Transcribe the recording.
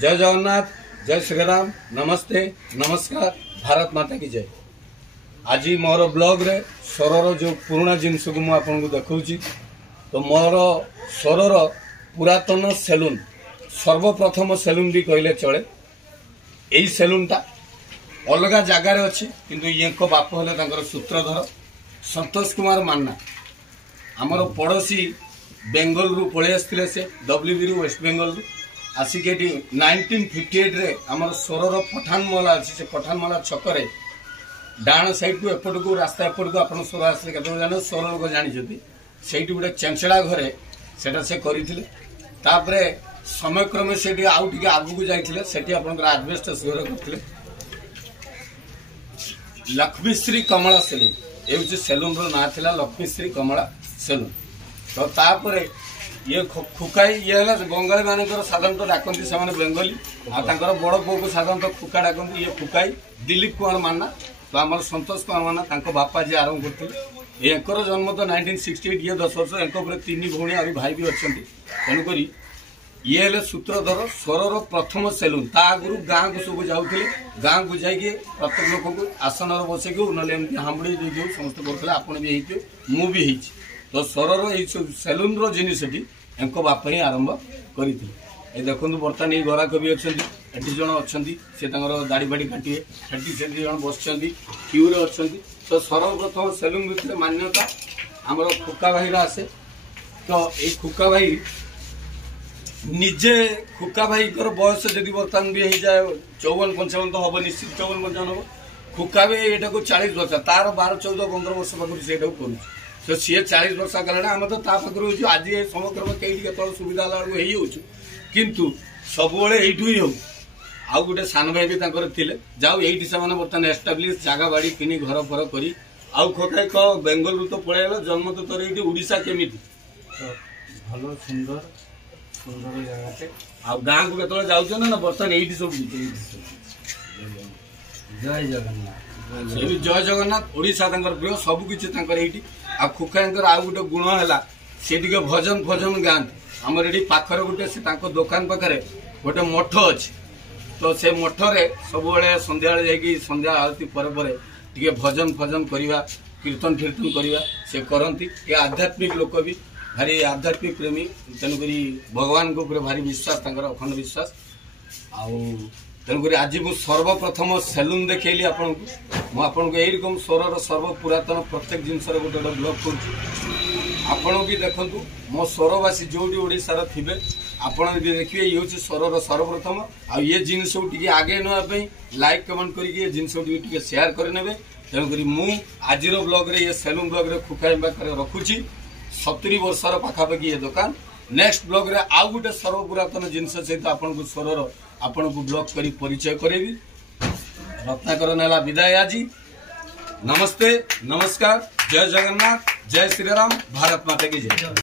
जय जगन्नाथ, जय श्रीराम, नमस्ते, नमस्कार, भारत माता की जय। आज मोर ब्लॉग रे स्वरर जो पुराना जिनस को मुझे देखा तो मोर स्वरर पुरातन सेलून सर्वप्रथम सेलून भी कहले चले। यही सेलूनटा अलग जगार अच्छी किंतु ये बाप हेले सूत्रधर संतोष कुमार मान्ना आमर पड़ोसी बेंगल रु पलि आसते से डब्ल्यूबी रु वेस्ट बेंगल रु आसिक 1958 रे आमर स्वरर पठानमला अच्छी से पठानमला छकरे डाण साइड को एपट को रास्ता एपट को आप स्वर आसे के स्वर लोक जानते से गोटे चेंचड़ा घरे से करते समयक्रमे से आउ टे आगू जाते आजबेस्टस घर करते लक्ष्मीश्री कमला सेलून ये सेलून ना था लक्ष्मीश्री कमला सेलून। तो तापर ये खुकाई ये बंगाली मान साधारणतः डाकती से बेंगली आर बड़ पुओ को साधारणतः खुका डाकती ये खुकाई दिलीप कुमार मान्ना। तो आम संतोष कुमार मान्ना बापा जी आरंभ करते एंकर जन्म तो 1968 ये 10 वर्ष एंक तीन भौणी आ भाई भी अच्छा तेणुक ये हेले सूत्रधर स्वरर प्रथम सेलून ता आगु गाँ को सब जाऊे गाँ को जाइए प्रत्येक लोक को आसन बसैक ना हामुड़ी दे समस्त करते आपड़ भी होते मुझे तो स्वरर ये सेलून रिनटी एंक बाप ही आरंभ करते देखो बर्तमान ये गराक भी अच्छा एटी जन अच्छा सी दाड़ी बाड़ी काटे से जन बस क्यू रे अच्छा तो सर्वप्रथम सेलून भितर मान्यता आमर खुका भाई आसे। तो ये खुका भाई निजे खुका भाई बयस जदि बर्तमान भी हो जाए 54-55 तो हम निश्चित 54-55 हम खुका भी यहाँ को 40 वर्ष तार 12-14-15 वर्ष पाखु से कर तो सी 40 वर्ष कला आम तो पाखर आज समक्रम कई सुविधा हो किंतु सब ही हो आउ गोटे सान भाई भी थे जाऊ ये बर्तमान एस्टाब्लीश जगह बाड़ी किनी घर फर कर आउ खोकाई कह बेंगल तो पलैल जन्म तो तोर ये ओडिशा केमी भल सुंदर सुंदर जगह आ गाँव को केतले जाउछ ना बर्तमान एठी सब जय जगन्नाथ जय जगन्नाथ ओडिशा प्रिय सब किसी एठी आ खुखांकर आ गोटे गुण है सी टे भजन फजन गाँति आमर ये पाखर गोटे से दुकान पाखे गोटे मठ अच्छे तो से मठरे सब संध्या संध्या आरती पर टे भजन फजन करवा कीर्तन कीर्तन करवा से करती ये आध्यात्मिक लोक भी भारी आध्यात्मिक प्रेमी तेणुक भगवान को भारी विश्वास अखंड विश्वास तेणुक आज मुझे सर्वप्रथम सेलून देखली आपको यही रकम स्वरर सर्व पुरातन प्रत्येक जिनस गोटे गोटे ब्लॉग कर भी देखु मो स्वरवासी जो ओडार थे आपड़ देखिए ये हूँ स्वरर सर्वप्रथम आ ये जिनस आगे नापी लाइक कमेंट करके जिनस सेयार करे तेणुक मुझे आज ब्लॉग रे ये सेलून ब्लॉग रे खुकाई पाखे रखुची 70 वर्षर पाखापाखि ये दुकान नेक्स्ट ब्लॉग रे आउ गोटे सर्वपुरातन जिनस सहित आपको स्वरर आपन को ब्लॉग करी परिचय करेबी। रत्नाकर नेला विदाय आज नमस्ते नमस्कार जय जगन्नाथ जय श्रीराम भारत माता की जय।